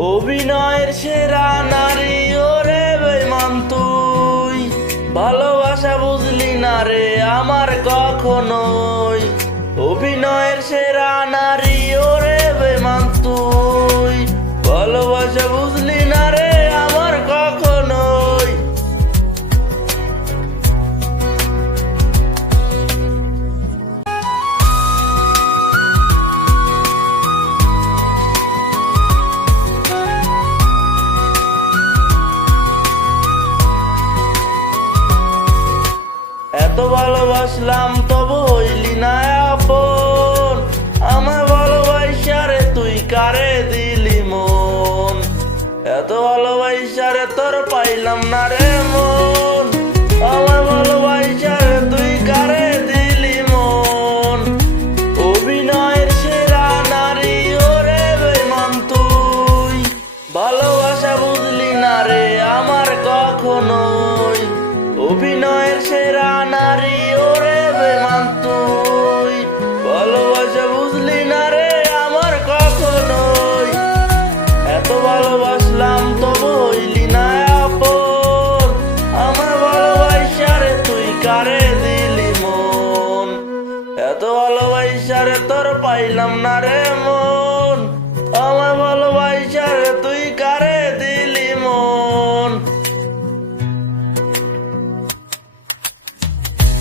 অভিনয়ের সেরা নারী ওরে বেমান তুই। ভালোবাসা বুঝলি না রে আমার কখনোই। অভিনয়ের সেরা ভালোবাসলাম, তবু হইলি না আপন। আমায় ভালোবাসারে তুই কারে দিলি মন? এত ভালোবাসারে তোর পাইলাম না রে মন। আমায় ভালোবাসারে তুই কারে দিলি মন? অভিনয়ের সেরা নারী তুই। ভালোবাসা বুঝলি না রে, আমার কখনোই অভিনয়ের সেরা নারী ওরে বেমান তুই। ভালোবাসা বুঝলি না রে আমার কখনোই। এত ভালোবাসলাম তবু হইলি না আপন। আমার ভালোবাসারে তুই কারে দিলি মন? এত ভালোবাসারে তোর পাইলাম না রে মন।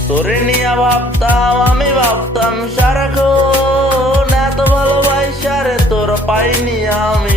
তোরে নিয়ে ভাবতাম আমি ভাবতাম সারাক্ষণ এত ভালোবাসারে তোর পাইনি আমি